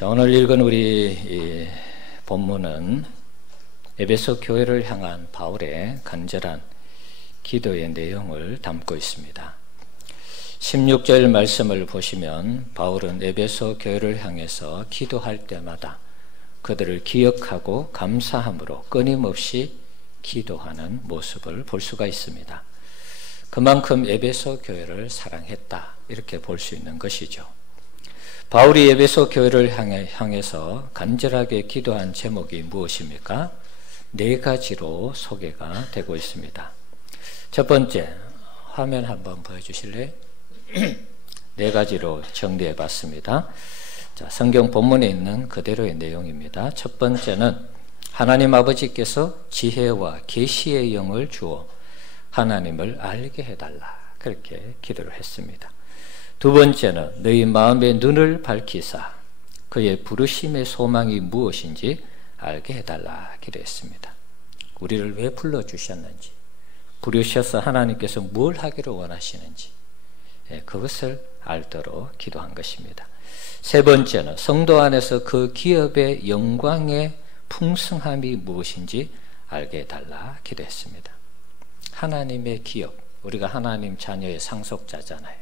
자, 오늘 읽은 우리 이 본문은 에베소 교회를 향한 바울의 간절한 기도의 내용을 담고 있습니다. 16절 말씀을 보시면 바울은 에베소 교회를 향해서 기도할 때마다 그들을 기억하고 감사함으로 끊임없이 기도하는 모습을 볼 수가 있습니다. 그만큼 에베소 교회를 사랑했다, 이렇게 볼 수 있는 것이죠. 바울이 에베소 교회를 향해서 간절하게 기도한 제목이 무엇입니까? 네 가지로 소개가 되고 있습니다. 첫 번째, 화면 한번 보여주실래요? 네 가지로 정리해 봤습니다. 자, 성경 본문에 있는 그대로의 내용입니다. 첫 번째는 하나님 아버지께서 지혜와 계시의 영을 주어 하나님을 알게 해달라, 그렇게 기도를 했습니다. 두 번째는 너희 마음의 눈을 밝히사 그의 부르심의 소망이 무엇인지 알게 해달라 기도했습니다. 우리를 왜 불러주셨는지, 부르셔서 하나님께서 뭘 하기를 원하시는지, 그것을 알도록 기도한 것입니다. 세 번째는 성도 안에서 그 기업의 영광의 풍성함이 무엇인지 알게 해달라 기도했습니다. 하나님의 기업, 우리가 하나님 자녀의 상속자잖아요.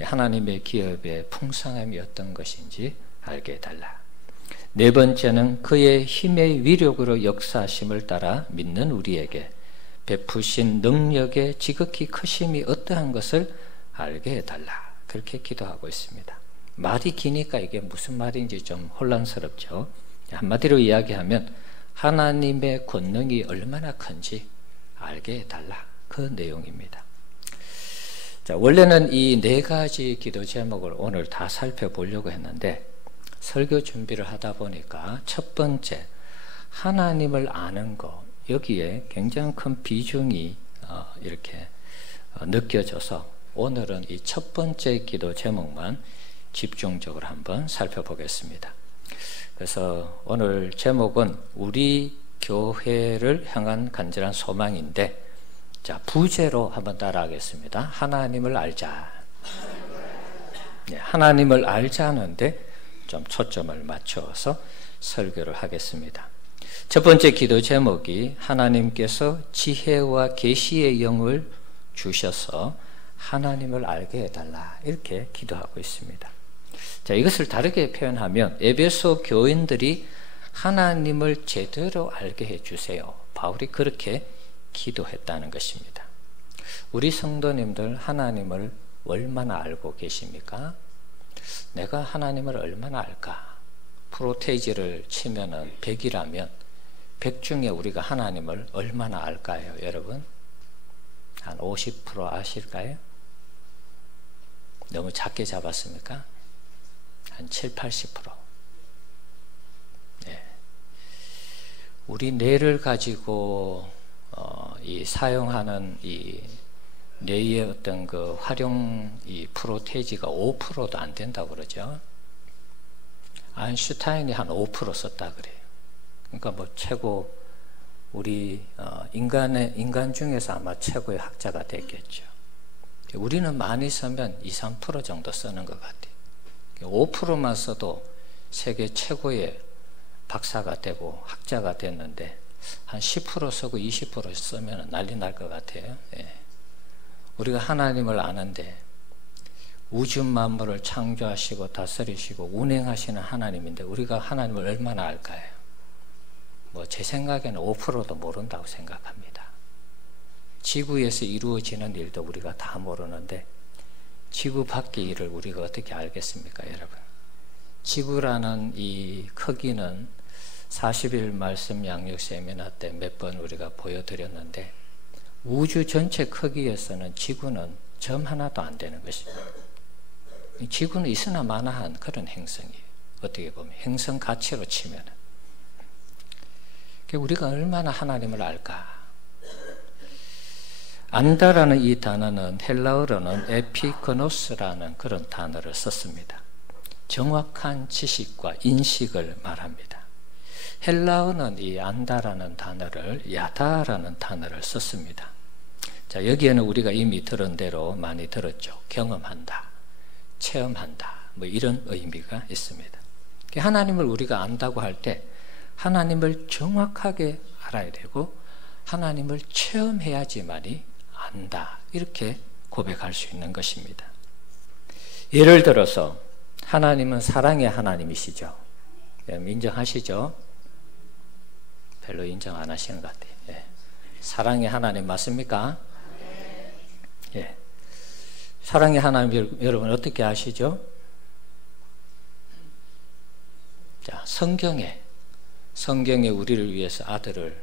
하나님의 기업의 풍성함이 어떤 것인지 알게 해달라. 네 번째는 그의 힘의 위력으로 역사하심을 따라 믿는 우리에게 베푸신 능력의 지극히 크심이 어떠한 것을 알게 해달라, 그렇게 기도하고 있습니다. 말이 기니까 이게 무슨 말인지 좀 혼란스럽죠. 한마디로 이야기하면 하나님의 권능이 얼마나 큰지 알게 해달라, 그 내용입니다. 자, 원래는 이 네 가지 기도 제목을 오늘 다 살펴보려고 했는데 설교 준비를 하다 보니까 첫 번째, 하나님을 아는 것, 여기에 굉장히 큰 비중이 이렇게 느껴져서 오늘은 이 첫 번째 기도 제목만 집중적으로 한번 살펴보겠습니다. 그래서 오늘 제목은 우리 교회를 향한 간절한 소망인데, 자, 부제로 한번 따라하겠습니다. 하나님을 알자. 네, 하나님을 알자는데 좀 초점을 맞춰서 설교를 하겠습니다. 첫 번째 기도 제목이 하나님께서 지혜와 계시의 영을 주셔서 하나님을 알게 해달라, 이렇게 기도하고 있습니다. 자, 이것을 다르게 표현하면 에베소 교인들이 하나님을 제대로 알게 해주세요, 바울이 그렇게 기도했다는 것입니다. 우리 성도님들 하나님을 얼마나 알고 계십니까? 내가 하나님을 얼마나 알까? 프로테이지를 치면은 100이라면 100 중에 우리가 하나님을 얼마나 알까요, 여러분? 한 50% 아실까요? 너무 작게 잡았습니까? 한 7, 80%. 네. 우리 뇌를 가지고 이 사용하는 이 뇌의 어떤 그 활용 이 프로테이지가 5%도 안 된다고 그러죠. 아인슈타인이 한 5% 썼다 그래요. 그러니까 뭐 최고 우리 인간 중에서 아마 최고의 학자가 됐겠죠. 우리는 많이 쓰면 2, 3% 정도 쓰는 것 같아요. 5%만 써도 세계 최고의 박사가 되고 학자가 됐는데 한 10% 쓰고 20% 쓰면 난리 날 것 같아요. 예. 우리가 하나님을 아는데 우주 만물을 창조하시고 다스리시고 운행하시는 하나님인데 우리가 하나님을 얼마나 알까요? 뭐 제 생각에는 5%도 모른다고 생각합니다. 지구에서 이루어지는 일도 우리가 다 모르는데 지구 밖의 일을 우리가 어떻게 알겠습니까, 여러분? 지구라는 이 크기는 40일 말씀 양육 세미나 때 몇 번 우리가 보여드렸는데 우주 전체 크기에서는 지구는 점 하나도 안 되는 것입니다. 지구는 있으나 마나한 그런 행성이에요. 어떻게 보면 행성 가치로 치면 우리가 얼마나 하나님을 알까? 안다라는 이 단어는 헬라어로는 에피코노스라는 그런 단어를 썼습니다. 정확한 지식과 인식을 말합니다. 헬라어는 이 안다라는 단어를 야다라는 단어를 썼습니다. 자, 여기에는 우리가 이미 들은 대로 많이 들었죠. 경험한다, 체험한다, 뭐 이런 의미가 있습니다. 하나님을 우리가 안다고 할 때 하나님을 정확하게 알아야 되고 하나님을 체험해야지만이 안다, 이렇게 고백할 수 있는 것입니다. 예를 들어서 하나님은 사랑의 하나님이시죠. 인정하시죠? 별로 인정 안 하시는 것 같아요. 예. 사랑의 하나님 맞습니까? 예. 사랑의 하나님 여러분 어떻게 아시죠? 자, 성경에 우리를 위해서 아들을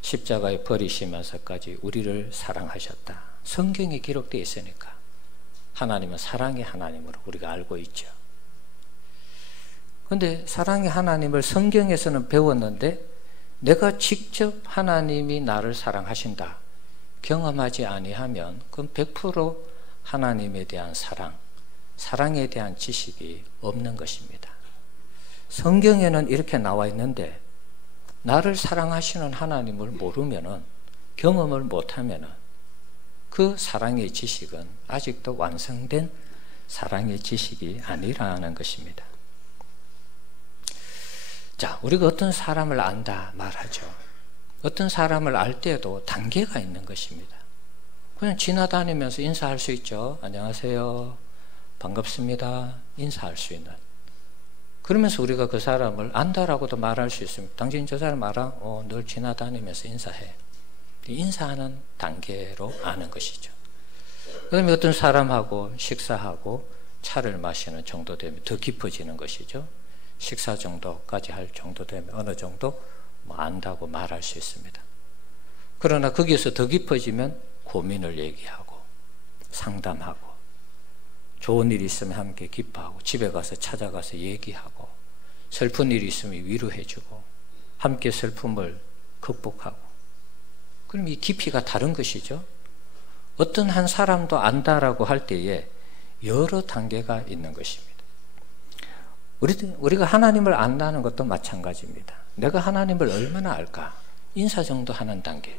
십자가에 버리시면서까지 우리를 사랑하셨다. 성경에 기록되어 있으니까 하나님은 사랑의 하나님으로 우리가 알고 있죠. 그런데 사랑의 하나님을 성경에서는 배웠는데 내가 직접 하나님이 나를 사랑하신다 경험하지 아니하면 그건 100% 하나님에 대한 사랑에 대한 지식이 없는 것입니다. 성경에는 이렇게 나와 있는데 나를 사랑하시는 하나님을 모르면은, 경험을 못하면은 그 사랑의 지식은 아직도 완성된 사랑의 지식이 아니라는 것입니다. 자, 우리가 어떤 사람을 안다 말하죠. 어떤 사람을 알 때도 단계가 있는 것입니다. 그냥 지나다니면서 인사할 수 있죠. 안녕하세요, 반갑습니다, 인사할 수 있는. 그러면서 우리가 그 사람을 안다라고도 말할 수 있습니다. 당신 저 사람 알아? 늘 지나다니면서 인사해. 인사하는 단계로 아는 것이죠. 그 다음에 어떤 사람하고 식사하고 차를 마시는 정도 되면 더 깊어지는 것이죠. 식사 정도까지 할 정도 되면 어느 정도 안다고 말할 수 있습니다. 그러나 거기에서 더 깊어지면 고민을 얘기하고 상담하고 좋은 일이 있으면 함께 기뻐하고 집에 가서 찾아가서 얘기하고 슬픈 일이 있으면 위로해주고 함께 슬픔을 극복하고, 그럼 이 깊이가 다른 것이죠. 어떤 한 사람도 안다라고 할 때에 여러 단계가 있는 것입니다. 우리가 하나님을 안다는 것도 마찬가지입니다. 내가 하나님을 얼마나 알까? 인사 정도 하는 단계.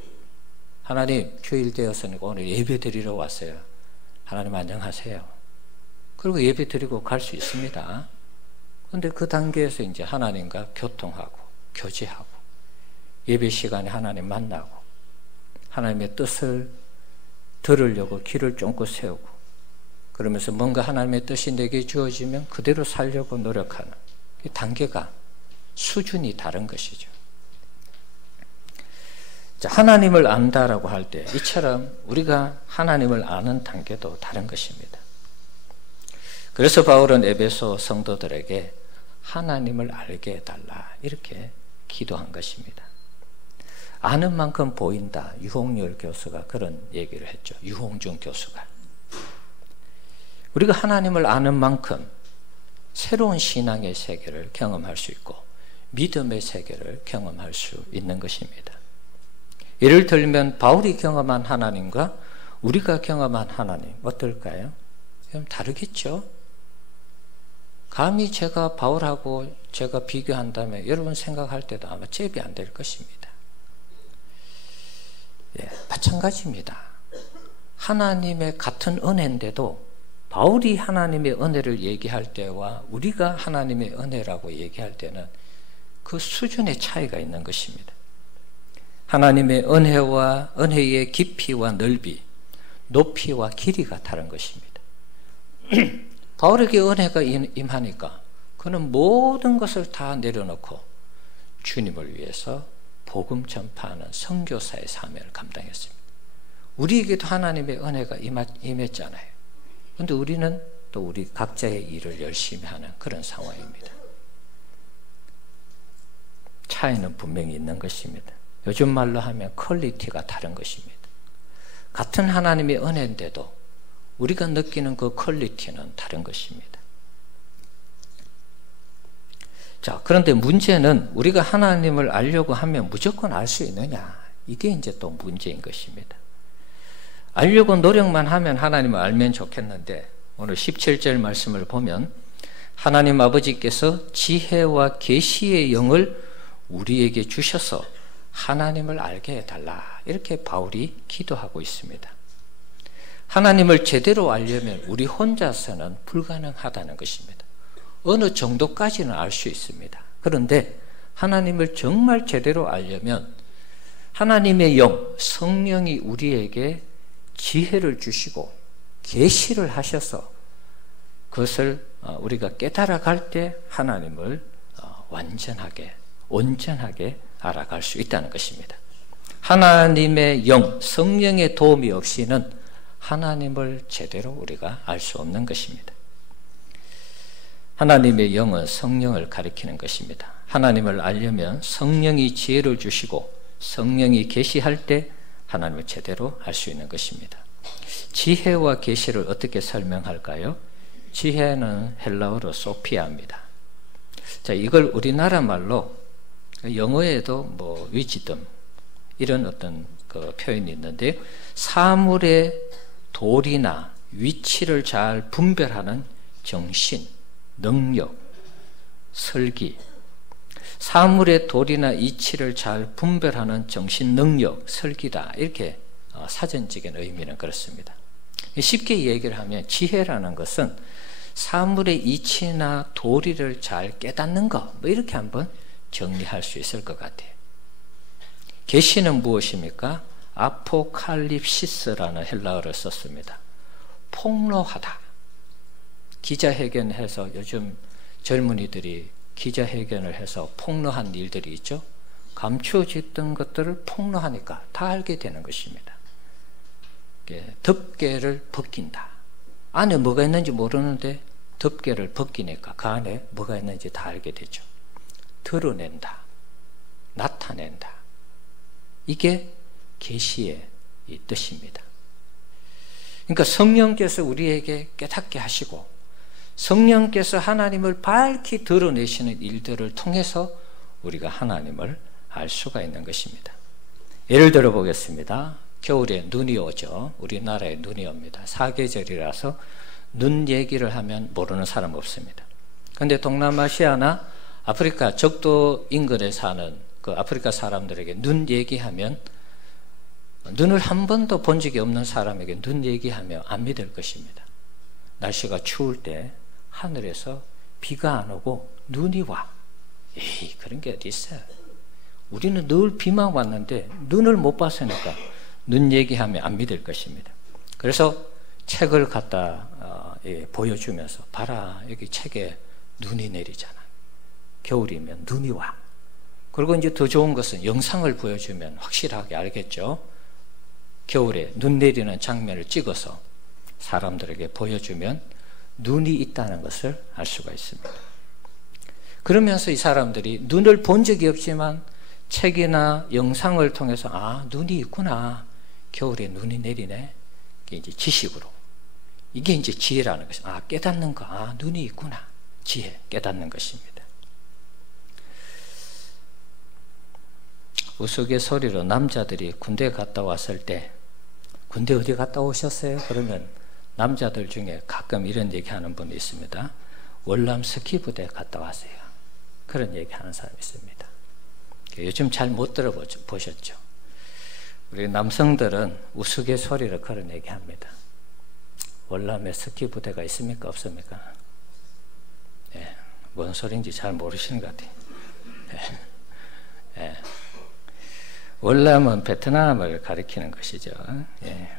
하나님, 휴일 되었으니까 오늘 예배 드리러 왔어요. 하나님 안녕하세요. 그리고 예배 드리고 갈 수 있습니다. 그런데 그 단계에서 이제 하나님과 교통하고 교제하고 예배 시간에 하나님 만나고 하나님의 뜻을 들으려고 귀를 쫑긋 세우고, 그러면서 뭔가 하나님의 뜻이 내게 주어지면 그대로 살려고 노력하는, 이 단계가 수준이 다른 것이죠. 자, 하나님을 안다라고 할 때 이처럼 우리가 하나님을 아는 단계도 다른 것입니다. 그래서 바울은 에베소 성도들에게 하나님을 알게 해달라 이렇게 기도한 것입니다. 아는 만큼 보인다. 유홍열 교수가 그런 얘기를 했죠. 유홍준 교수가. 우리가 하나님을 아는 만큼 새로운 신앙의 세계를 경험할 수 있고 믿음의 세계를 경험할 수 있는 것입니다. 예를 들면 바울이 경험한 하나님과 우리가 경험한 하나님 어떨까요? 좀 다르겠죠? 감히 제가 바울하고 제가 비교한다면 여러분 생각할 때도 아마 잽이 안 될 것입니다. 예, 마찬가지입니다. 하나님의 같은 은혜인데도 바울이 하나님의 은혜를 얘기할 때와 우리가 하나님의 은혜라고 얘기할 때는 그 수준의 차이가 있는 것입니다. 하나님의 은혜와 은혜의 깊이와 넓이, 높이와 길이가 다른 것입니다. 바울에게 은혜가 임하니까 그는 모든 것을 다 내려놓고 주님을 위해서 복음 전파하는 선교사의 사명을 감당했습니다. 우리에게도 하나님의 은혜가 임했잖아요. 그런데 우리는 또 우리 각자의 일을 열심히 하는 그런 상황입니다. 차이는 분명히 있는 것입니다. 요즘 말로 하면 퀄리티가 다른 것입니다. 같은 하나님의 은혜인데도 우리가 느끼는 그 퀄리티는 다른 것입니다. 자, 그런데 문제는 우리가 하나님을 알려고 하면 무조건 알 수 있느냐? 이게 이제 또 문제인 것입니다. 알려고 노력만 하면 하나님을 알면 좋겠는데 오늘 17절 말씀을 보면 하나님 아버지께서 지혜와 계시의 영을 우리에게 주셔서 하나님을 알게 해달라 이렇게 바울이 기도하고 있습니다. 하나님을 제대로 알려면 우리 혼자서는 불가능하다는 것입니다. 어느 정도까지는 알 수 있습니다. 그런데 하나님을 정말 제대로 알려면 하나님의 영, 성령이 우리에게 지혜를 주시고 계시를 하셔서 그것을 우리가 깨달아 갈 때 하나님을 완전하게, 온전하게 알아갈 수 있다는 것입니다. 하나님의 영, 성령의 도움이 없이는 하나님을 제대로 우리가 알 수 없는 것입니다. 하나님의 영은 성령을 가리키는 것입니다. 하나님을 알려면 성령이 지혜를 주시고 성령이 계시할 때 하나님을 제대로 알 수 있는 것입니다. 지혜와 계시를 어떻게 설명할까요? 지혜는 헬라어로 소피아입니다. 자, 이걸 우리나라 말로 영어에도 뭐 위즈덤 이런 어떤 그 표현이 있는데 사물의 도리나 위치를 잘 분별하는 정신, 능력, 설기, 사물의 도리나 이치를 잘 분별하는 정신, 능력, 설기다. 이렇게 사전적인 의미는 그렇습니다. 쉽게 얘기를 하면 지혜라는 것은 사물의 이치나 도리를 잘 깨닫는 것, 뭐 이렇게 한번 정리할 수 있을 것 같아요. 계시는 무엇입니까? 아포칼립시스라는 헬라어를 썼습니다. 폭로하다. 기자회견해서 요즘 젊은이들이 기자회견을 해서 폭로한 일들이 있죠. 감추어졌던 것들을 폭로하니까 다 알게 되는 것입니다. 덮개를 벗긴다. 안에 뭐가 있는지 모르는데 덮개를 벗기니까 그 안에 뭐가 있는지 다 알게 되죠. 드러낸다. 나타낸다. 이게 계시의 이 뜻입니다. 그러니까 성령께서 우리에게 깨닫게 하시고 성령께서 하나님을 밝히 드러내시는 일들을 통해서 우리가 하나님을 알 수가 있는 것입니다. 예를 들어 보겠습니다. 겨울에 눈이 오죠. 우리나라에 눈이 옵니다. 사계절이라서 눈 얘기를 하면 모르는 사람 없습니다. 그런데 동남아시아나 아프리카 적도 인근에 사는 그 아프리카 사람들에게 눈 얘기하면 눈을 한 번도 본 적이 없는 사람에게 눈 얘기하면 안 믿을 것입니다. 날씨가 추울 때 하늘에서 비가 안 오고 눈이 와. 에이, 그런 게 어디 있어요. 우리는 늘 비만 왔는데 눈을 못 봤으니까 눈 얘기하면 안 믿을 것입니다. 그래서 책을 갖다 보여주면서 봐라, 여기 책에 눈이 내리잖아. 겨울이면 눈이 와. 그리고 이제 더 좋은 것은 영상을 보여주면 확실하게 알겠죠. 겨울에 눈 내리는 장면을 찍어서 사람들에게 보여주면 눈이 있다는 것을 알 수가 있습니다. 그러면서 이 사람들이 눈을 본 적이 없지만 책이나 영상을 통해서 아, 눈이 있구나. 겨울에 눈이 내리네. 이게 이제 지식으로. 이게 이제 지혜라는 것입니다. 아, 깨닫는 거. 아, 눈이 있구나. 지혜, 깨닫는 것입니다. 우스갯소리로 남자들이 군대 갔다 왔을 때 군대 어디 갔다 오셨어요? 그러면 남자들 중에 가끔 이런 얘기하는 분이 있습니다. 월남 스키 부대 갔다 왔어요. 그런 얘기하는 사람이 있습니다. 요즘 잘 못 들어보셨죠? 우리 남성들은 우스갯소리로 그런 얘기합니다. 월남에 스키 부대가 있습니까? 없습니까? 예, 뭔 소리인지 잘 모르시는 것 같아요. 예. 월남은 베트남을 가리키는 것이죠. 예.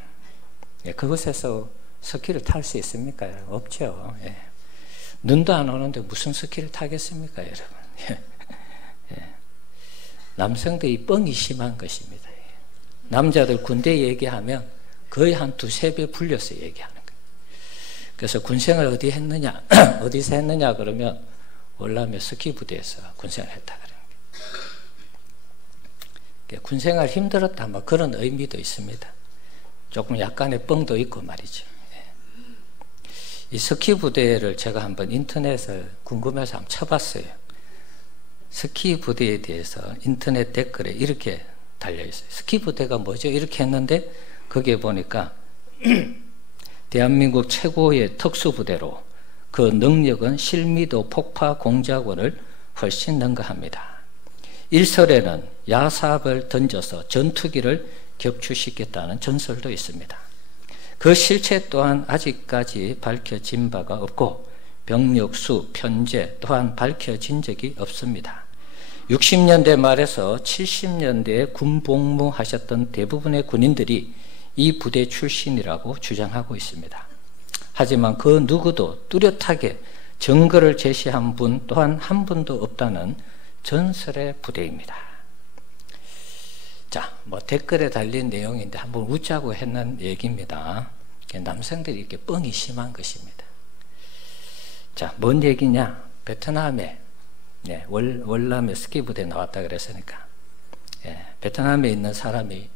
예, 그곳에서 스키를 탈 수 있습니까? 여러분? 없죠. 예. 눈도 안 오는데 무슨 스키를 타겠습니까, 여러분? 예. 남성들이 뻥이 심한 것입니다. 예. 남자들 군대 얘기하면 거의 한 두세 배 불려서 얘기하는 거예요. 그래서 군생활 어디 했느냐, 어디서 했느냐 그러면 월남의 스키 부대에서 군생활 했다 그래요. 군생활 힘들었다 뭐 그런 의미도 있습니다. 조금 약간의 뻥도 있고 말이죠. 이 스키 부대를 제가 한번 인터넷을 궁금해서 한번 쳐봤어요. 스키 부대에 대해서 인터넷 댓글에 이렇게 달려있어요. 스키 부대가 뭐죠? 이렇게 했는데 거기에 보니까 대한민국 최고의 특수부대로 그 능력은 실미도 폭파 공작원을 훨씬 능가합니다. 일설에는 야삽을 던져서 전투기를 격추시켰다는 전설도 있습니다. 그 실체 또한 아직까지 밝혀진 바가 없고 병력 수, 편제 또한 밝혀진 적이 없습니다. 60년대 말에서 70년대에 군 복무하셨던 대부분의 군인들이 이 부대 출신이라고 주장하고 있습니다. 하지만 그 누구도 뚜렷하게 증거를 제시한 분 또한 한 분도 없다는 전설의 부대입니다. 자, 댓글에 달린 내용인데 한번 웃자고 했는 얘기입니다. 남성들이 이렇게 뻥이 심한 것입니다. 자, 뭔 얘기냐? 베트남에 월남에 스키 부대에 나왔다 그랬으니까 베트남에 있는 사람이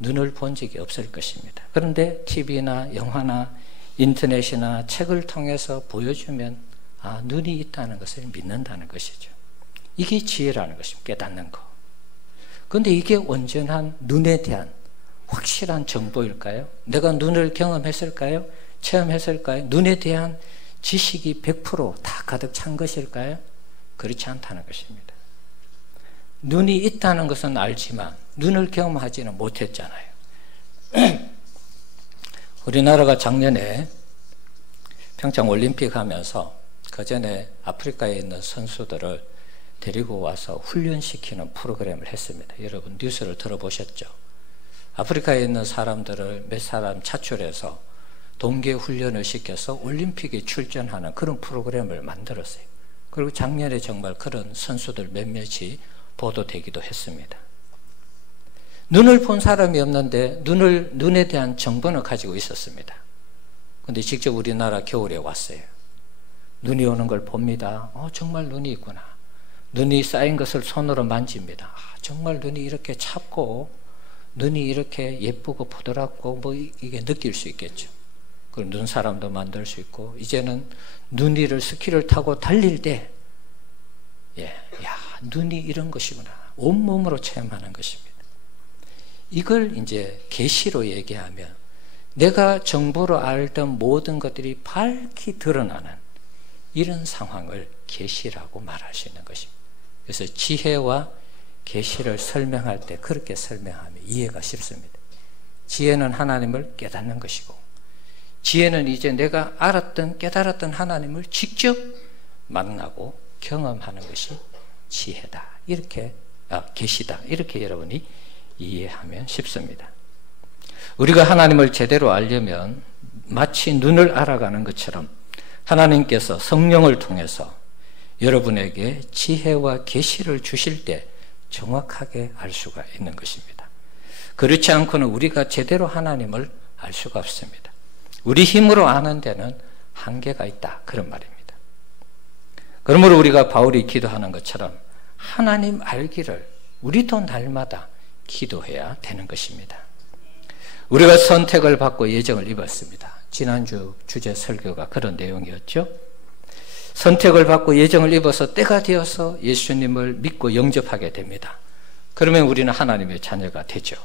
눈을 본 적이 없을 것입니다. 그런데 TV나 영화나 인터넷이나 책을 통해서 보여주면 눈이 있다는 것을 믿는다는 것이죠. 이게 지혜라는 것입니다. 깨닫는 거. 그런데 이게 온전한 눈에 대한 확실한 정보일까요? 내가 눈을 경험했을까요? 체험했을까요? 눈에 대한 지식이 100% 다 가득 찬 것일까요? 그렇지 않다는 것입니다. 눈이 있다는 것은 알지만 눈을 경험하지는 못했잖아요. 우리나라가 작년에 평창 올림픽 하면서 그 전에 아프리카에 있는 선수들을 데리고 와서 훈련시키는 프로그램을 했습니다. 여러분 뉴스를 들어보셨죠? 아프리카에 있는 사람들을 몇 사람 차출해서 동계 훈련을 시켜서 올림픽에 출전하는 그런 프로그램을 만들었어요. 그리고 작년에 정말 그런 선수들 몇몇이 보도되기도 했습니다. 눈을 본 사람이 없는데 눈에 대한 정보는 가지고 있었습니다. 그런데 직접 우리나라 겨울에 왔어요. 눈이 오는 걸 봅니다. 정말 눈이 있구나. 눈이 쌓인 것을 손으로 만집니다. 정말 눈이 이렇게 찹고 눈이 이렇게 예쁘고 부드럽고 이게 느낄 수 있겠죠. 그리고 눈사람도 만들 수 있고 이제는 눈 위를 스키를 타고 달릴 때 눈이 이런 것이구나. 온몸으로 체험하는 것입니다. 이걸 이제 계시로 얘기하면 내가 정보로 알던 모든 것들이 밝히 드러나는 이런 상황을 계시라고 말할 수 있는 것입니다. 그래서 지혜와 계시를 설명할 때 그렇게 설명하면 이해가 쉽습니다. 지혜는 하나님을 깨닫는 것이고 지혜는 이제 내가 알았던 깨달았던 하나님을 직접 만나고 경험하는 것이 지혜다. 이렇게 계시다. 이렇게 여러분이 이해하면 쉽습니다. 우리가 하나님을 제대로 알려면 마치 눈을 알아가는 것처럼 하나님께서 성령을 통해서 여러분에게 지혜와 계시를 주실 때 정확하게 알 수가 있는 것입니다. 그렇지 않고는 우리가 제대로 하나님을 알 수가 없습니다. 우리 힘으로 아는 데는 한계가 있다. 그런 말입니다. 그러므로 우리가 바울이 기도하는 것처럼 하나님 알기를 우리도 날마다 기도해야 되는 것입니다. 우리가 선택을 받고 예정을 입었습니다. 지난주 주제 설교가 그런 내용이었죠. 선택을 받고 예정을 입어서 때가 되어서 예수님을 믿고 영접하게 됩니다. 그러면 우리는 하나님의 자녀가 되죠.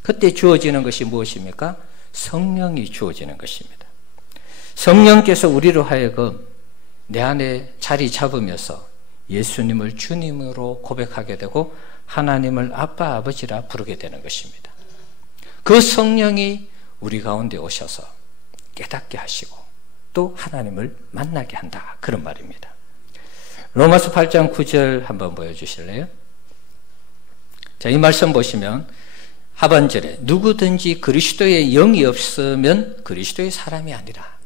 그때 주어지는 것이 무엇입니까? 성령이 주어지는 것입니다. 성령께서 우리로 하여금 내 안에 자리 잡으면서 예수님을 주님으로 고백하게 되고 하나님을 아빠 아버지라 부르게 되는 것입니다. 그 성령이 우리 가운데 오셔서 깨닫게 하시고 또 하나님을 만나게 한다. 그런 말입니다. 로마서 8장 9절 한번 보여주실래요? 자, 이 말씀 보시면 하반절에 누구든지 그리스도의 영이 없으면 그리스도의 사람이 아니라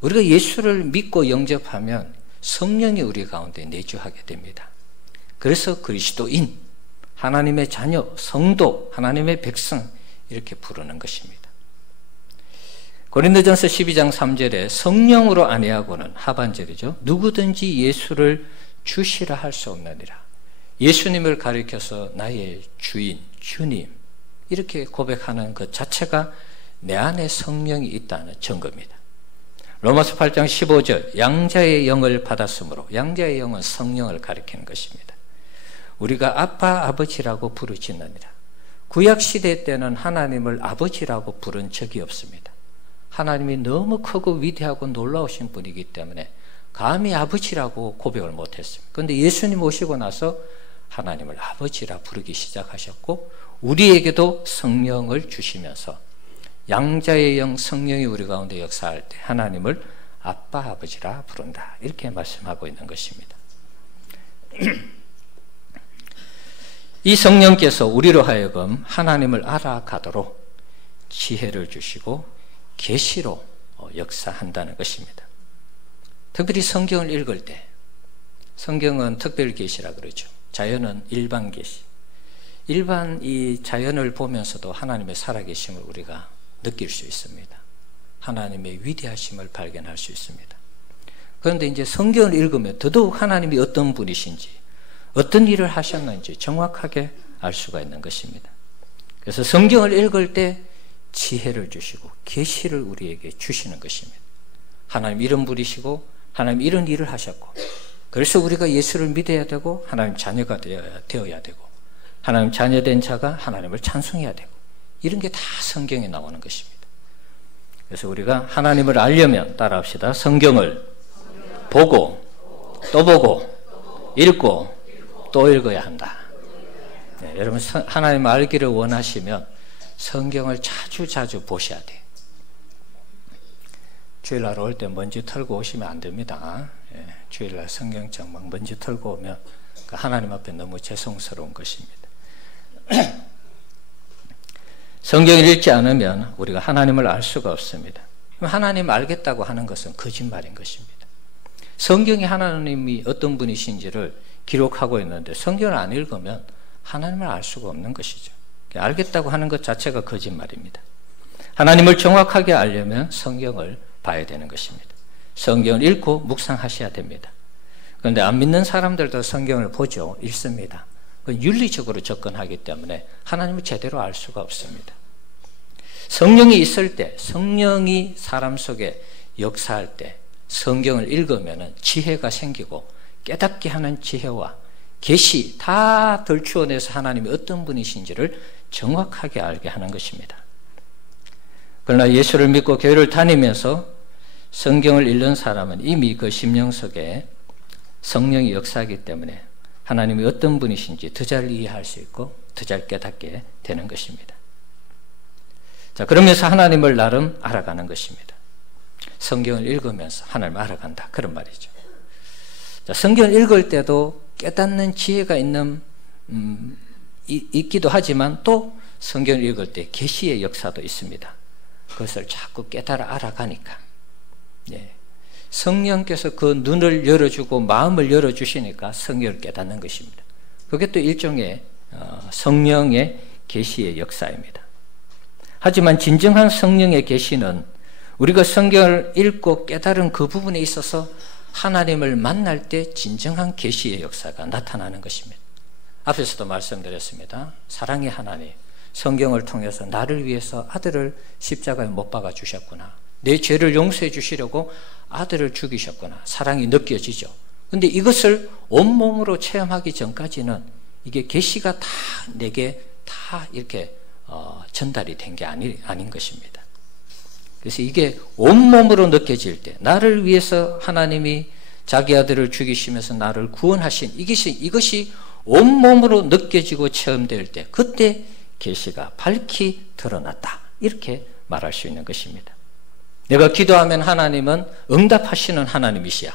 우리가 예수를 믿고 영접하면 성령이 우리 가운데 내주하게 됩니다. 그래서 그리스도인, 하나님의 자녀, 성도, 하나님의 백성 이렇게 부르는 것입니다. 고린도전서 12장 3절에 성령으로 아니하고는 하반절이죠. 누구든지 예수를 주시라 할 수 없느니라. 예수님을 가리켜서 나의 주인, 주님 이렇게 고백하는 것 자체가 내 안에 성령이 있다는 증거입니다. 로마서 8장 15절 양자의 영을 받았으므로 양자의 영은 성령을 가리키는 것입니다. 우리가 아빠 아버지라고 부르짖느니라. 구약시대 때는 하나님을 아버지라고 부른 적이 없습니다. 하나님이 너무 크고 위대하고 놀라우신 분이기 때문에 감히 아버지라고 고백을 못했습니다. 그런데 예수님 오시고 나서 하나님을 아버지라 부르기 시작하셨고 우리에게도 성령을 주시면서 양자의 영 성령이 우리 가운데 역사할 때 하나님을 아빠 아버지라 부른다. 이렇게 말씀하고 있는 것입니다. 이 성령께서 우리로 하여금 하나님을 알아가도록 지혜를 주시고 계시로 역사한다는 것입니다. 특별히 성경을 읽을 때, 성경은 특별 계시라 그러죠. 자연은 일반 계시. 일반 이 자연을 보면서도 하나님의 살아계심을 우리가 느낄 수 있습니다. 하나님의 위대하심을 발견할 수 있습니다. 그런데 이제 성경을 읽으면 더더욱 하나님이 어떤 분이신지, 어떤 일을 하셨는지 정확하게 알 수가 있는 것입니다. 그래서 성경을 읽을 때 지혜를 주시고 계시를 우리에게 주시는 것입니다. 하나님 이런 분이시고 하나님 이런 일을 하셨고, 그래서 우리가 예수를 믿어야 되고 하나님 자녀가 되어야 되고, 하나님 자녀된 자가 하나님을 찬송해야 되고, 이런 게 다 성경에 나오는 것입니다. 그래서 우리가 하나님을 알려면 따라합시다. 성경을 보고 또 보고 읽고 또 읽어야 한다. 네, 여러분 하나님을 알기를 원하시면 성경을 자주 보셔야 돼요. 주일날 올 때 먼지 털고 오시면 안 됩니다. 예, 주일날 성경책 막 먼지 털고 오면 하나님 앞에 너무 죄송스러운 것입니다. 성경을 읽지 않으면 우리가 하나님을 알 수가 없습니다. 하나님을 알겠다고 하는 것은 거짓말인 것입니다. 성경에 하나님이 어떤 분이신지를 기록하고 있는데 성경을 안 읽으면 하나님을 알 수가 없는 것이죠. 알겠다고 하는 것 자체가 거짓말입니다. 하나님을 정확하게 알려면 성경을 봐야 되는 것입니다. 성경을 읽고 묵상하셔야 됩니다. 그런데 안 믿는 사람들도 성경을 보죠. 읽습니다. 그건 윤리적으로 접근하기 때문에 하나님을 제대로 알 수가 없습니다. 성령이 있을 때, 성령이 사람 속에 역사할 때 성경을 읽으면 지혜가 생기고 깨닫게 하는 지혜와 계시 다 덜추어내서 하나님이 어떤 분이신지를 정확하게 알게 하는 것입니다. 그러나 예수를 믿고 교회를 다니면서 성경을 읽는 사람은 이미 그 심령 속에 성령이 역사하기 때문에 하나님이 어떤 분이신지 더 잘 이해할 수 있고 더 잘 깨닫게 되는 것입니다. 자, 그러면서 하나님을 나름 알아가는 것입니다. 성경을 읽으면서 하나님을 알아간다, 그런 말이죠. 자, 성경을 읽을 때도 깨닫는 지혜가 있기도 하지만 또 성경을 읽을 때 계시의 역사도 있습니다. 그것을 자꾸 깨달아 알아가니까, 예, 성령께서 그 눈을 열어주고 마음을 열어주시니까 성경을 깨닫는 것입니다. 그게 또 일종의 성령의 계시의 역사입니다. 하지만 진정한 성령의 계시는 우리가 성경을 읽고 깨달은 그 부분에 있어서 하나님을 만날 때 진정한 계시의 역사가 나타나는 것입니다. 앞에서도 말씀드렸습니다. 사랑의 하나님, 성경을 통해서 나를 위해서 아들을 십자가에 못 박아 주셨구나, 내 죄를 용서해 주시려고 아들을 죽이셨구나, 사랑이 느껴지죠. 그런데 이것을 온몸으로 체험하기 전까지는 이게 계시가 다 내게 다 이렇게 전달이 된 게 아닌 것입니다. 그래서 이게 온몸으로 느껴질 때, 나를 위해서 하나님이 자기 아들을 죽이시면서 나를 구원하신 이것이 온몸으로 느껴지고 체험될 때, 그때 계시가 밝히 드러났다, 이렇게 말할 수 있는 것입니다. 내가 기도하면 하나님은 응답하시는 하나님이시야.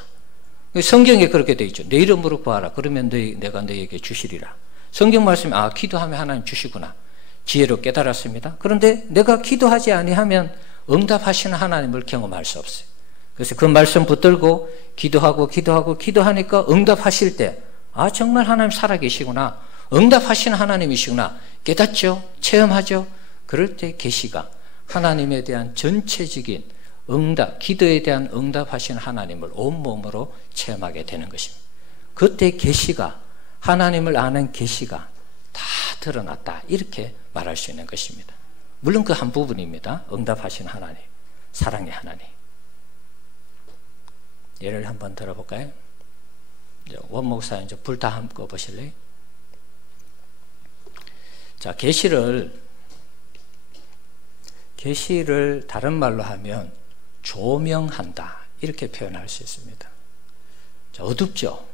성경에 그렇게 되어 있죠. 내 이름으로 구하라, 그러면 내가 너에게 주시리라. 성경 말씀에 기도하면 하나님 주시구나, 지혜로 깨달았습니다. 그런데 내가 기도하지 아니하면 응답하시는 하나님을 경험할 수 없어요. 그래서 그 말씀 붙들고 기도하니까 응답하실 때, 정말 하나님 살아계시구나, 응답하시는 하나님이시구나 깨닫죠, 체험하죠. 그럴 때 계시가 하나님에 대한 전체적인 응답, 기도에 대한 응답하시는 하나님을 온몸으로 체험하게 되는 것입니다. 그때 계시가, 하나님을 아는 계시가 다 드러났다, 이렇게 말할 수 있는 것입니다. 물론 그 한 부분입니다. 응답하신 하나님, 사랑의 하나님. 예를 한번 들어볼까요? 원 목사 이제 불 다 한번 꺼보실래요? 자, 계시를 다른 말로 하면 조명한다, 이렇게 표현할 수 있습니다. 자, 어둡죠?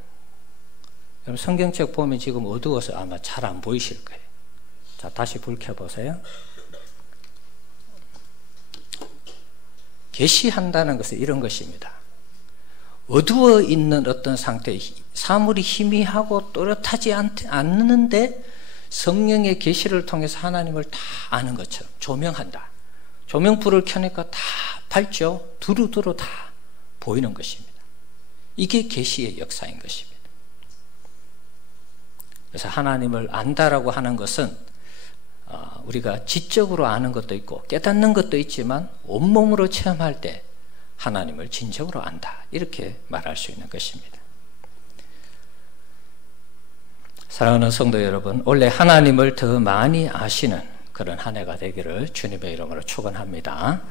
여러분 성경책 보면 지금 어두워서 아마 잘 안 보이실 거예요. 자, 다시 불 켜보세요. 계시한다는 것은 이런 것입니다. 어두워 있는 어떤 상태, 사물이 희미하고 또렷하지 않는데 성령의 계시를 통해서 하나님을 다 아는 것처럼 조명한다. 조명불을 켜니까 다 밝죠. 두루두루 다 보이는 것입니다. 이게 계시의 역사인 것입니다. 그래서 하나님을 안다라고 하는 것은 우리가 지적으로 아는 것도 있고 깨닫는 것도 있지만 온몸으로 체험할 때 하나님을 진정으로 안다, 이렇게 말할 수 있는 것입니다. 사랑하는 성도 여러분, 원래 하나님을 더 많이 아시는 그런 한 해가 되기를 주님의 이름으로 축원합니다.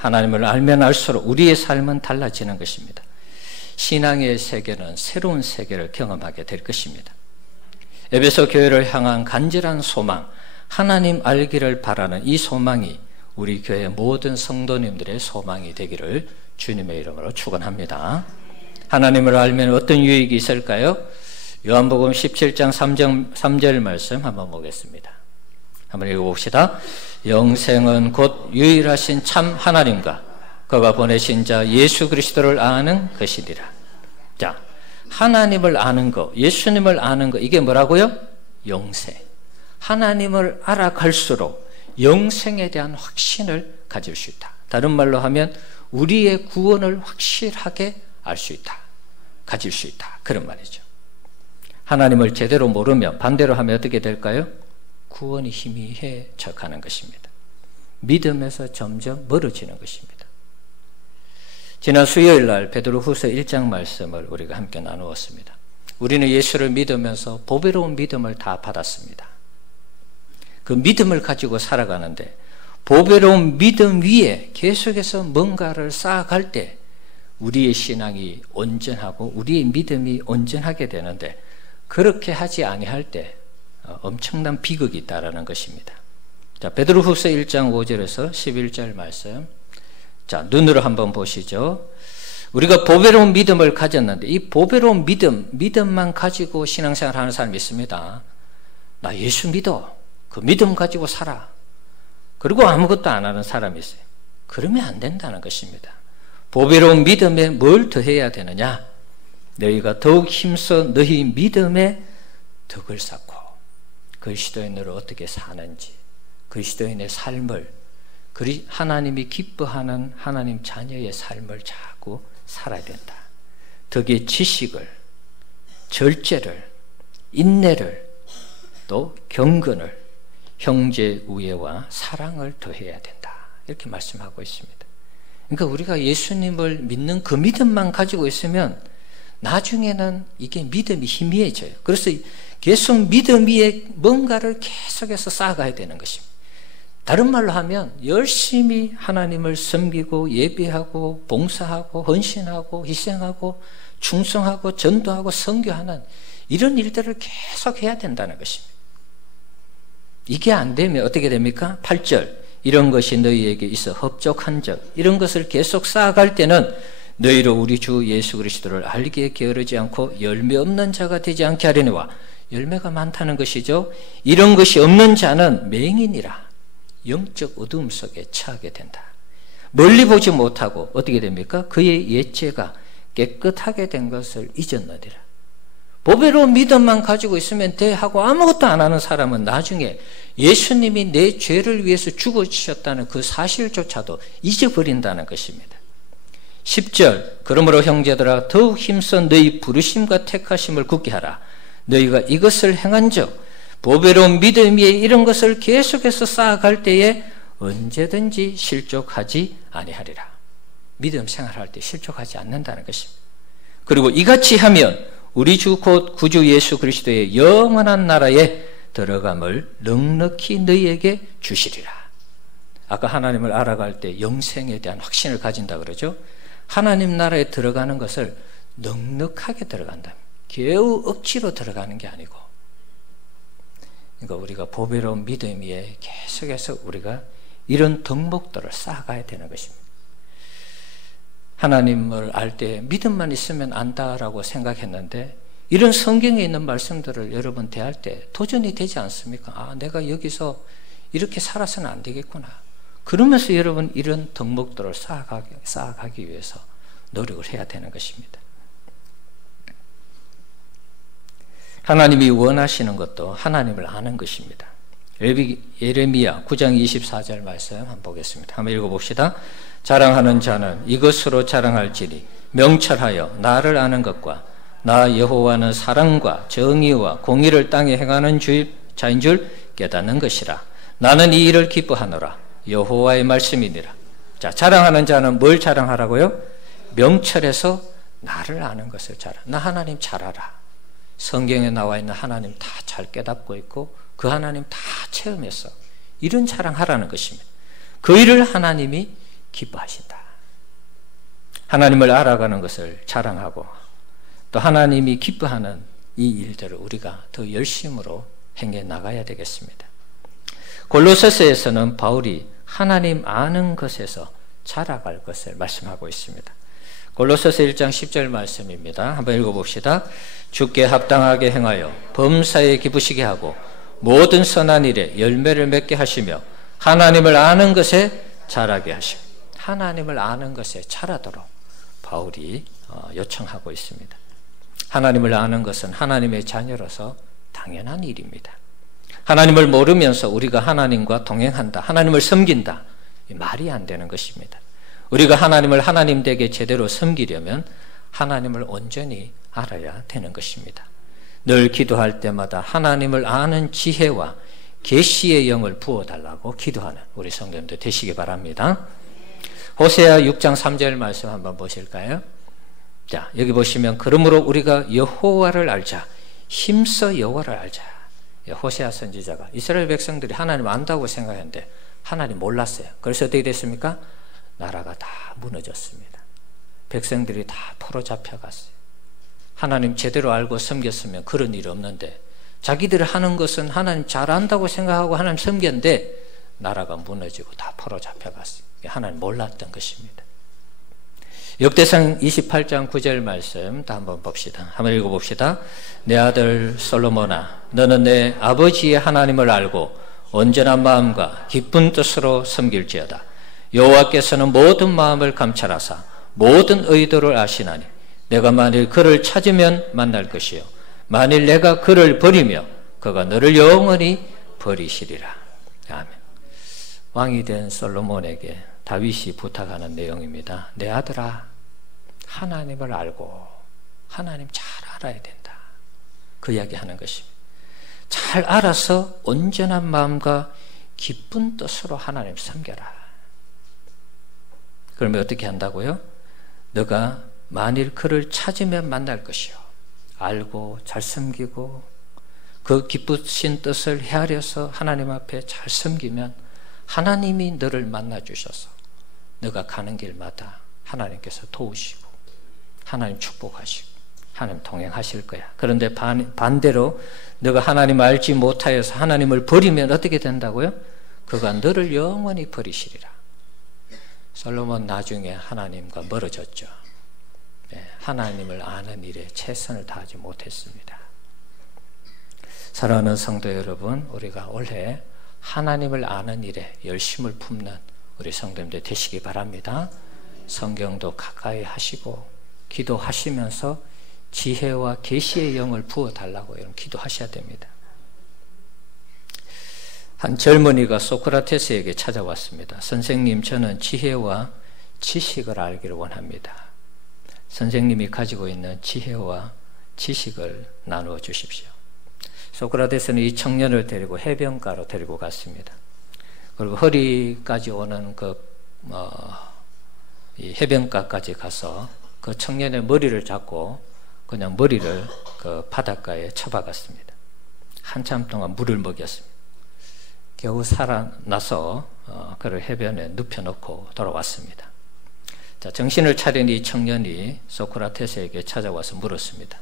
하나님을 알면 알수록 우리의 삶은 달라지는 것입니다. 신앙의 세계는 새로운 세계를 경험하게 될 것입니다. 에베소 교회를 향한 간절한 소망, 하나님 알기를 바라는 이 소망이 우리 교회 모든 성도님들의 소망이 되기를 주님의 이름으로 축원합니다. 하나님을 알면 어떤 유익이 있을까요? 요한복음 17장 3절 말씀 한번 보겠습니다. 한번 읽어봅시다. 영생은 곧 유일하신 참 하나님과 그가 보내신 자 예수 그리스도를 아는 것이니라. 자, 하나님을 아는 것, 예수님을 아는 것, 이게 뭐라고요? 영생. 하나님을 알아갈수록 영생에 대한 확신을 가질 수 있다. 다른 말로 하면 우리의 구원을 확실하게 알 수 있다, 가질 수 있다, 그런 말이죠. 하나님을 제대로 모르면 반대로 하면 어떻게 될까요? 구원이 희미해져 가는 것입니다. 믿음에서 점점 멀어지는 것입니다. 지난 수요일 날 베드로후서 1장 말씀을 우리가 함께 나누었습니다. 우리는 예수를 믿으면서 보배로운 믿음을 다 받았습니다. 그 믿음을 가지고 살아가는데 보배로운 믿음 위에 계속해서 뭔가를 쌓아갈 때 우리의 신앙이 온전하고 우리의 믿음이 온전하게 되는데, 그렇게 하지 아니할 때 엄청난 비극이 있다라는 것입니다. 자, 베드로후서 1장 5절에서 11절 말씀, 자, 눈으로 한번 보시죠. 우리가 보배로운 믿음을 가졌는데 이 보배로운 믿음만 가지고 신앙생활 하는 사람이 있습니다. 나 예수 믿어, 그 믿음 가지고 살아, 그리고 아무것도 안 하는 사람이 있어요. 그러면 안 된다는 것입니다. 보배로운 믿음에 뭘 더해야 되느냐? 너희가 더욱 힘써 너희 믿음에 덕을 쌓고 그리스도인으로 어떻게 사는지, 그리스도인의 삶을, 하나님이 기뻐하는 하나님 자녀의 삶을 자꾸 살아야 된다. 덕의 지식을, 절제를, 인내를, 또 경건을, 형제 우애와 사랑을 더해야 된다, 이렇게 말씀하고 있습니다. 그러니까 우리가 예수님을 믿는 그 믿음만 가지고 있으면 나중에는 이게 믿음이 희미해져요. 그래서 계속 믿음 위에 뭔가를 계속해서 쌓아가야 되는 것입니다. 다른 말로 하면 열심히 하나님을 섬기고 예배하고 봉사하고 헌신하고 희생하고 충성하고 전도하고 선교하는 이런 일들을 계속 해야 된다는 것입니다. 이게 안 되면 어떻게 됩니까? 8절, 이런 것이 너희에게 있어 흡족한 적, 이런 것을 계속 쌓아갈 때는 너희로 우리 주 예수 그리스도를 알기에 게으르지 않고 열매 없는 자가 되지 않게 하려니와, 열매가 많다는 것이죠. 이런 것이 없는 자는 맹인이라 영적 어두움 속에 처하게 된다. 멀리 보지 못하고 어떻게 됩니까? 그의 옛죄가 깨끗하게 된 것을 잊었느니라. 보배로운 믿음만 가지고 있으면 돼 하고 아무것도 안 하는 사람은 나중에 예수님이 내 죄를 위해서 죽어주셨다는 그 사실조차도 잊어버린다는 것입니다. 10절, 그러므로 형제들아 더욱 힘써 너희 부르심과 택하심을 굳게 하라. 너희가 이것을 행한즉 보배로운 믿음 위에 이런 것을 계속해서 쌓아갈 때에 언제든지 실족하지 아니하리라. 믿음 생활할 때 실족하지 않는다는 것입니다. 그리고 이같이 하면 우리 주 곧 구주 예수 그리스도의 영원한 나라에 들어감을 넉넉히 너희에게 주시리라. 아까 하나님을 알아갈 때 영생에 대한 확신을 가진다 그러죠. 하나님 나라에 들어가는 것을 넉넉하게 들어간다. 겨우 억지로 들어가는 게 아니고, 그러니까 우리가 보배로운 믿음 위에 계속해서 우리가 이런 덕목들을 쌓아가야 되는 것입니다. 하나님을 알 때 믿음만 있으면 안다라고 생각했는데 이런 성경에 있는 말씀들을 여러분 대할 때 도전이 되지 않습니까? 아, 내가 여기서 이렇게 살아서는 안 되겠구나. 그러면서 여러분 이런 덕목들을 쌓아가기 위해서 노력을 해야 되는 것입니다. 하나님이 원하시는 것도 하나님을 아는 것입니다. 예레미야 9장 24절 말씀 한번 보겠습니다. 한번 읽어봅시다. 자랑하는 자는 이것으로 자랑할지니 명철하여 나를 아는 것과 나 여호와는 사랑과 정의와 공의를 땅에 행하는 자인 줄 깨닫는 것이라. 나는 이 일을 기뻐하노라. 여호와의 말씀이니라. 자, 자랑하는 자는 뭘 자랑하라고요? 명철해서 나를 아는 것을 자랑. 나 하나님 잘 알아. 성경에 나와 있는 하나님 다 잘 깨닫고 있고 그 하나님 다 체험했어. 이런 자랑하라는 것입니다. 그 일을 하나님이 기뻐하신다. 하나님을 알아가는 것을 자랑하고 또 하나님이 기뻐하는 이 일들을 우리가 더 열심으로 행해 나가야 되겠습니다. 골로새서에서는 바울이 하나님 아는 것에서 자라갈 것을 말씀하고 있습니다. 골로새서 1장 10절 말씀입니다. 한번 읽어봅시다. 주께 합당하게 행하여 범사에 기쁘시게 하고 모든 선한 일에 열매를 맺게 하시며 하나님을 아는 것에 자라게 하시며 하나님을 아는 것에 자라도록 바울이 요청하고 있습니다. 하나님을 아는 것은 하나님의 자녀로서 당연한 일입니다. 하나님을 모르면서 우리가 하나님과 동행한다, 하나님을 섬긴다, 말이 안 되는 것입니다. 우리가 하나님을 하나님 되게 제대로 섬기려면 하나님을 온전히 알아야 되는 것입니다. 늘 기도할 때마다 하나님을 아는 지혜와 계시의 영을 부어달라고 기도하는 우리 성도님들 되시기 바랍니다. 호세아 6장 3절 말씀 한번 보실까요? 자, 여기 보시면 그러므로 우리가 여호와를 알자, 힘써 여호와를 알자. 호세아 선지자가 이스라엘 백성들이 하나님 안다고 생각했는데 하나님 몰랐어요. 그래서 어떻게 됐습니까? 나라가 다 무너졌습니다. 백성들이 다 포로 잡혀갔어요. 하나님 제대로 알고 섬겼으면 그런 일이 없는데 자기들이 하는 것은 하나님 잘 안다고 생각하고 하나님 섬겼는데 나라가 무너지고 다 포로 잡혀갔어요. 하나님 몰랐던 것입니다. 역대상 28장 9절 말씀 다 한번 봅시다. 한번 읽어봅시다. 내 아들 솔로몬아, 너는 내 아버지의 하나님을 알고 온전한 마음과 기쁜 뜻으로 섬길지어다. 여호와께서는 모든 마음을 감찰하사 모든 의도를 아시나니 내가 만일 그를 찾으면 만날 것이요 만일 내가 그를 버리며 그가 너를 영원히 버리시리라. 아멘. 왕이 된 솔로몬에게 다윗이 부탁하는 내용입니다. 내 아들아, 하나님을 알고 하나님 잘 알아야 된다. 그 이야기 하는 것입니다. 잘 알아서 온전한 마음과 기쁜 뜻으로 하나님 섬겨라. 그러면 어떻게 한다고요? 너가 만일 그를 찾으면 만날 것이요. 알고 잘 섬기고 그 기쁘신 뜻을 헤아려서 하나님 앞에 잘 섬기면 하나님이 너를 만나 주셔서 너가 가는 길마다 하나님께서 도우시고 하나님 축복하시고 하나님 동행하실 거야. 그런데 반대로 너가 하나님 알지 못하여서 하나님을 버리면 어떻게 된다고요? 그가 너를 영원히 버리시리라. 솔로몬 나중에 하나님과 멀어졌죠. 네, 하나님을 아는 일에 최선을 다하지 못했습니다. 사랑하는 성도 여러분, 우리가 올해 하나님을 아는 일에 열심을 품는 우리 성도님들 되시기 바랍니다. 성경도 가까이 하시고 기도하시면서 지혜와 계시의 영을 부어달라고 이런 기도하셔야 됩니다. 한 젊은이가 소크라테스에게 찾아왔습니다. 선생님, 저는 지혜와 지식을 알기를 원합니다. 선생님이 가지고 있는 지혜와 지식을 나누어 주십시오. 소크라테스는 이 청년을 데리고 해변가로 데리고 갔습니다. 그리고 허리까지 오는 이 해변가까지 가서 그 청년의 머리를 잡고 그냥 머리를 그 바닷가에 쳐박았습니다. 한참 동안 물을 먹였습니다. 겨우 살아나서 그를 해변에 눕혀놓고 돌아왔습니다. 자, 정신을 차린 이 청년이 소크라테스에게 찾아와서 물었습니다.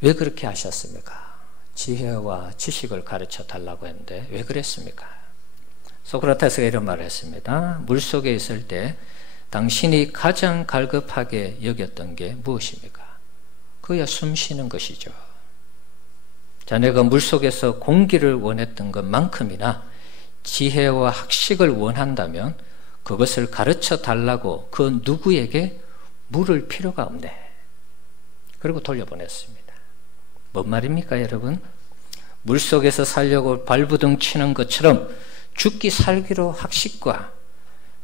왜 그렇게 하셨습니까? 지혜와 지식을 가르쳐 달라고 했는데 왜 그랬습니까? 소크라테스가 이런 말을 했습니다. 물속에 있을 때 당신이 가장 갈급하게 여겼던 게 무엇입니까? 그야 숨 쉬는 것이죠. 자네가 물속에서 공기를 원했던 것만큼이나 지혜와 학식을 원한다면 그것을 가르쳐 달라고 그 누구에게 물을 필요가 없네. 그리고 돌려보냈습니다. 뭔 말입니까, 여러분? 물속에서 살려고 발부둥 치는 것처럼 죽기 살기로 학식과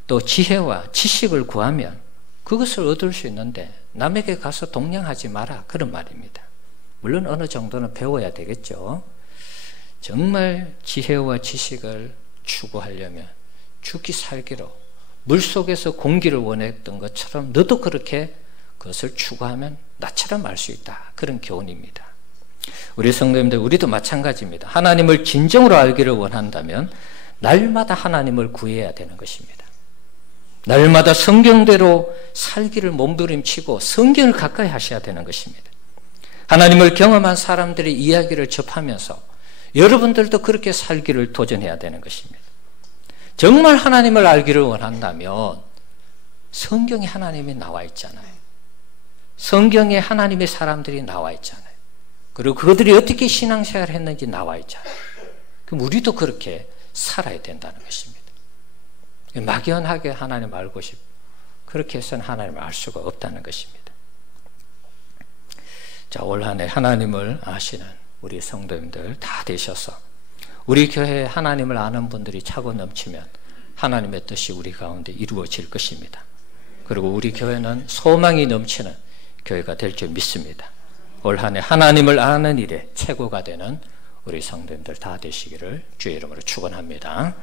또 지혜와 지식을 구하면 그것을 얻을 수 있는데 남에게 가서 동냥하지 마라, 그런 말입니다. 물론 어느 정도는 배워야 되겠죠. 정말 지혜와 지식을 추구하려면 죽기 살기로 물속에서 공기를 원했던 것처럼 너도 그렇게 그것을 추구하면 나처럼 알 수 있다, 그런 교훈입니다. 우리 성도님들, 우리도 마찬가지입니다. 하나님을 진정으로 알기를 원한다면 날마다 하나님을 구해야 되는 것입니다. 날마다 성경대로 살기를 몸부림치고 성경을 가까이 하셔야 되는 것입니다. 하나님을 경험한 사람들의 이야기를 접하면서 여러분들도 그렇게 살기를 도전해야 되는 것입니다. 정말 하나님을 알기를 원한다면 성경에 하나님이 나와 있잖아요. 성경에 하나님의 사람들이 나와 있잖아요. 그리고 그들이 어떻게 신앙생활을 했는지 나와 있잖아요. 그럼 우리도 그렇게 살아야 된다는 것입니다. 막연하게 하나님 알고 싶고 그렇게 해서는 하나님을 알 수가 없다는 것입니다. 자, 올 한 해 하나님을 아시는 우리 성도님들 다 되셔서 우리 교회에 하나님을 아는 분들이 차고 넘치면 하나님의 뜻이 우리 가운데 이루어질 것입니다. 그리고 우리 교회는 소망이 넘치는 교회가 될 줄 믿습니다. 올 한 해 하나님을 아는 일에 최고가 되는 우리 성도님들 다 되시기를 주의 이름으로 축원합니다.